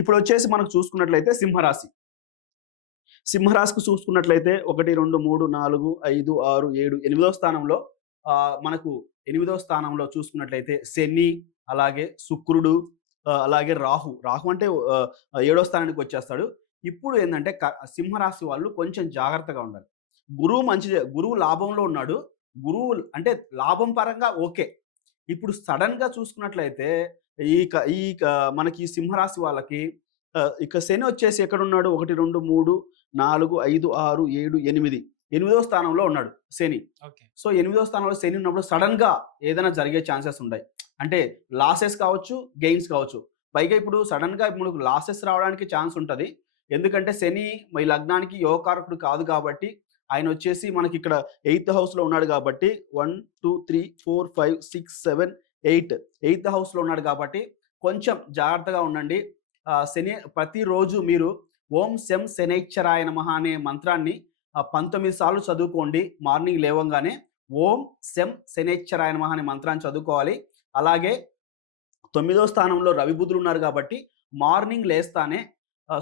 ఇప్పుడు వచ్చేసి మనకు చూసుకున్నట్లయితే సింహరాశి. సింహరాశికి చూసుకున్నట్లయితే 1, 2, 3, 4, 5, 6, 7, 8వ స్థానంలో మనకు 8వ స్థానంలో చూసుకున్నట్లయితే శని, అలాగే శుక్రుడు, అలాగే రాహు. రాహు అంటే 7వ స్థానానికి వచ్చేస్తాడు. ఇప్పుడు ఏందంటే సింహరాశి వాళ్ళు కొంచెం జాగ్రత్తగా ఉండాలి. గురువు లాభంలో ఉన్నాడు. గురువు అంటే లాభం పరంగా ఓకే. ఇప్పుడు సడెన్‌గా చూసుకున్నట్లయితే ఈ క ఈ క మనకి సింహరాశి వాళ్ళకి ఇక శని వచ్చేసి ఎక్కడున్నాడు? 1, 2, 3, 4, 5, 6, 7, 8. 8వ స్థానంలో ఉన్నాడు శని. ఓకే. సో, 8వ స్థానంలో శని ఉన్నప్పుడు సడెన్‌గా ఏదైనా జరిగే ఛాన్సెస్ ఉంటాయి. అంటే లాసెస్ కావచ్చు, గెయిన్స్ కావచ్చు. పైగా ఇప్పుడు సడెన్‌గా మనకు లాసెస్ రావడానికి ఛాన్స్ ఉంటది. ఎందుకంటే శని మీ లగ్నానికి యోగకారకుడు కాదు కాబట్టి, ఆయనొచ్చేసి మనకిక్కడ 8థ్ హౌస్‌లో ఉన్నాడు కాబట్టి 1, 2, 3, 4, 5, 6, 7, 8 8థ్ హౌస్‌లో ఉన్నాడు కాబట్టి కొంచెం జాగ్రత్తగా ఉండండి. శని ప్రతిరోజు మీరు ఓం శం శనైశ్చరాయ నమః అనే మంత్రాన్ని 19 సార్లు చదువుకోండి. మార్నింగ్ లేవంగానే ఓం శం శనైశ్చరాయ నమః అనే మంత్రాన్ని చదువుకోవాలి. అలాగే 9వ స్థానంలో రవి బుధులు ఉన్నారు కాబట్టి మార్నింగ్ లేస్తానే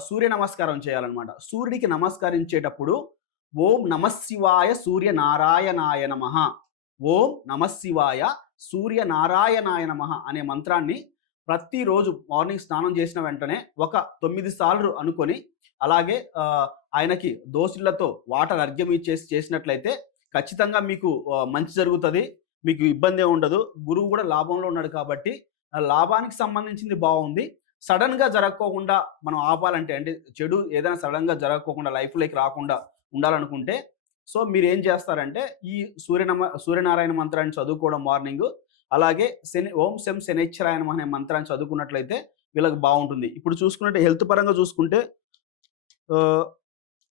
సూర్య నమస్కారం చేయాలన్నమాట. సూర్యుడికి నమస్కరించేటప్పుడు ఓం నమఃశివాయ సూర్యనారాయణాయ నమః, ఓం నమఃశివాయ సూర్యనారాయణాయ నమః అనే మంత్రాన్ని ప్రతిరోజు మార్నింగ్ స్నానం చేసిన వెంటనే ఒక 9 సార్లు అనుకొని, అలాగే ఆయనకి దోసిళ్లతో వాటర్ అర్ఘ్యం ఇచ్చేసి చేసినట్లయితే ఖచ్చితంగా మీకు మంచి జరుగుతుంది. మీకు ఇబ్బంది ఏమి ఉండదు. గురువు కూడా లాభంలో ఉన్నాడు కాబట్టి లాభానికి సంబంధించింది బాగుంది. సడన్‌గా జరగకోకుండా మనం ఆపాలంటే, అంటే చెడు ఏదైనా సడన్‌గా జరగకోకుండా లైఫ్‌లోకి రాకుండా ఉండాలనుకుంటే, సో మీరేం చేస్తారంటే ఈ సూర్యనారాయణ మంత్రాన్ని చదువుకోవడం మార్నింగు, అలాగే ఓం శం శనైశ్చరాయ నమః అనే మంత్రాన్ని చదువుకున్నట్లయితే వీళ్ళకి బాగుంటుంది. ఇప్పుడు చూసుకున్నట్టే హెల్త్ పరంగా చూసుకుంటే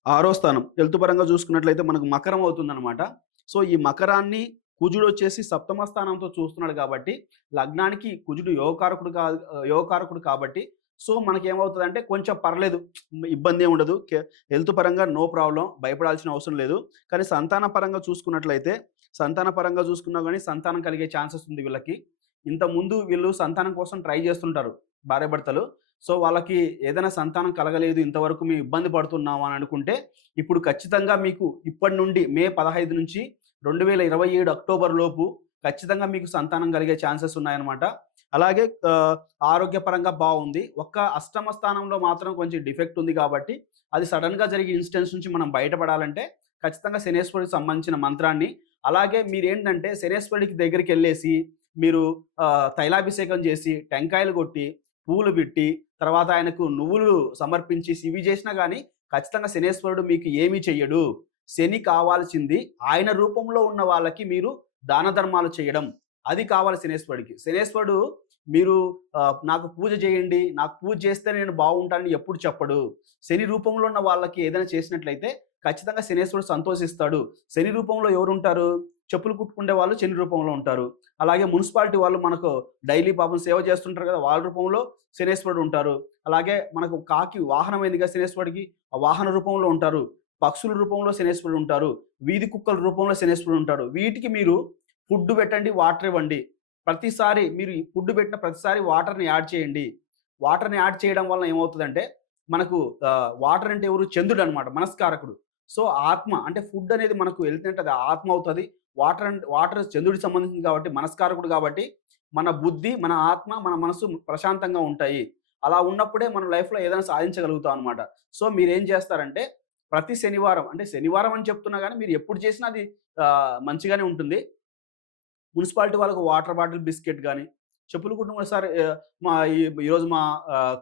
6వ స్థానం హెల్త్ పరంగా చూసుకున్నట్లయితే మనకు మకరం అవుతుందన్నమాట. సో ఈ మకరాన్ని కుజుడు వచ్చేసి 7వ స్థానంతో చూస్తున్నాడు కాబట్టి లగ్నానికి కుజుడు యోగకారకుడు కాబట్టి సో మనకేమవుతుందంటే కొంచెం పర్లేదు, ఇబ్బంది ఏమి ఉండదు. హెల్త్ పరంగా నో ప్రాబ్లం, భయపడాల్సిన అవసరం లేదు. కానీ సంతాన పరంగా చూసుకున్నా కానీ సంతానం కలిగే ఛాన్సెస్ ఉంది వీళ్ళకి. ఇంతకుముందు వీళ్ళు సంతానం కోసం ట్రై చేస్తుంటారు భార్యాభర్తలు. సో వాళ్ళకి ఏదైనా సంతానం కలగలేదు, ఇంతవరకు మేము ఇబ్బంది పడుతున్నాము అని అనుకుంటే ఇప్పుడు ఖచ్చితంగా మీకు ఇప్పటి నుండి మే 15 నుంచి 2027 అక్టోబర్ లోపు ఖచ్చితంగా మీకు సంతానం కలిగే ఛాన్సెస్ ఉన్నాయన్నమాట. అలాగే ఆరోగ్యపరంగా బాగుంది. ఒక్క 8వ స్థానంలో మాత్రం కొంచెం డిఫెక్ట్ ఉంది కాబట్టి అది సడన్‌గా జరిగే ఇన్సిడెంట్స్ నుంచి మనం బయటపడాలంటే ఖచ్చితంగా శనేశ్వరుడికి సంబంధించిన మంత్రాన్ని, అలాగే మీరేంటంటే శనేశ్వరుడికి దగ్గరికెళ్ళేసి మీరు తైలాభిషేకం చేసి, టెంకాయలు కొట్టి, పూలు పెట్టి, తర్వాత ఆయనకు నువ్వులు సమర్పించి ఇవి చేసినా గానీ ఖచ్చితంగా శనేశ్వరుడు మీకు ఏమీ చెయ్యడు. శని కావాల్సింది ఆయన రూపంలో ఉన్న వాళ్ళకి మీరు దాన ధర్మాలు చేయడం, అది కావాలి శనేశ్వరుడికి. శనేశ్వరుడు మీరు నాకు పూజ చేయండి, నాకు పూజ చేస్తే నేను బాగుంటానని ఎప్పుడు చెప్పడు. శని రూపంలో ఉన్న వాళ్ళకి ఏదైనా చేసినట్లయితే ఖచ్చితంగా శనేశ్వరుడు సంతోషిస్తాడు. శని రూపంలో ఎవరుంటారు? చెప్పులు కుట్టుకునే వాళ్ళు శని రూపంలో ఉంటారు. అలాగే మున్సిపాలిటీ వాళ్ళు మనకు డైలీ పాపం సేవ చేస్తుంటారు కదా, వాళ్ళ రూపంలో శనేశ్వరుడు ఉంటారు. అలాగే మనకు కాకి వాహనం అయిందిగా శనేశ్వరుడికి, ఆ వాహన రూపంలో ఉంటారు. పక్షుల రూపంలో శనేశ్వరుడు ఉంటారు. వీధి కుక్కల రూపంలో శనేశ్వరుడు ఉంటాడు. వీటికి మీరు ఫుడ్ పెట్టండి, వాటర్ ఇవ్వండి. ప్రతిసారి మీరు ఫుడ్ పెట్టిన ప్రతిసారి వాటర్‌ని యాడ్ చేయండి. వాటర్‌ని యాడ్ చేయడం వలన ఏమవుతదంటే మనకు వాటర్ అంటే ఎవరు? చంద్రుడు అన్నమాట, మనస్కారకుడు. సో ఆత్మ అంటే ఫుడ్ అనేది మనకు వెళ్తుంటే అది ఆత్మ అవుతది. వాటర్ చంద్రుడికి సంబంధించింది కాబట్టి మనస్కారకుడు కాబట్టి మన బుద్ధి, మన ఆత్మ, మన మనసు ప్రశాంతంగా ఉంటాయి. అలా ఉన్నప్పుడే మన లైఫ్‌లో ఏదైనా సాధించగలుగుతాం అన్నమాట. సో మీరేం చేస్తారంటే ప్రతి శనివారం, అంటే శనివారం అని చెప్తున్నా గానీ మీరు ఎప్పుడు చేసినా అది మంచిగానే ఉంటుంది. మున్సిపాలిటీ వాళ్ళకు వాటర్ బాటిల్, బిస్కెట్ గాని, చెప్పులు కుట్టిన సార్ ఈరోజు మా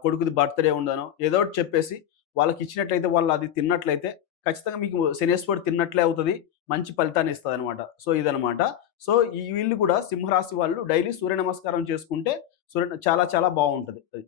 కొడుకుది బర్త్‌డే ఉందనో ఏదో ఒకటి చెప్పేసి వాళ్ళకి ఇచ్చినట్లయితే, వాళ్ళు అది తిన్నట్లయితే ఖచ్చితంగా మీకు శనేశ్వరుడు తిన్నట్లే అవుతది. మంచి ఫలితాన్ని ఇస్తదనమాట. సో ఇదనమాట. సో వీళ్ళు కూడా సింహరాశి వాళ్ళు డైలీ సూర్య నమస్కారం చేసుకుంటే చాలా చాలా బావుంటది అది.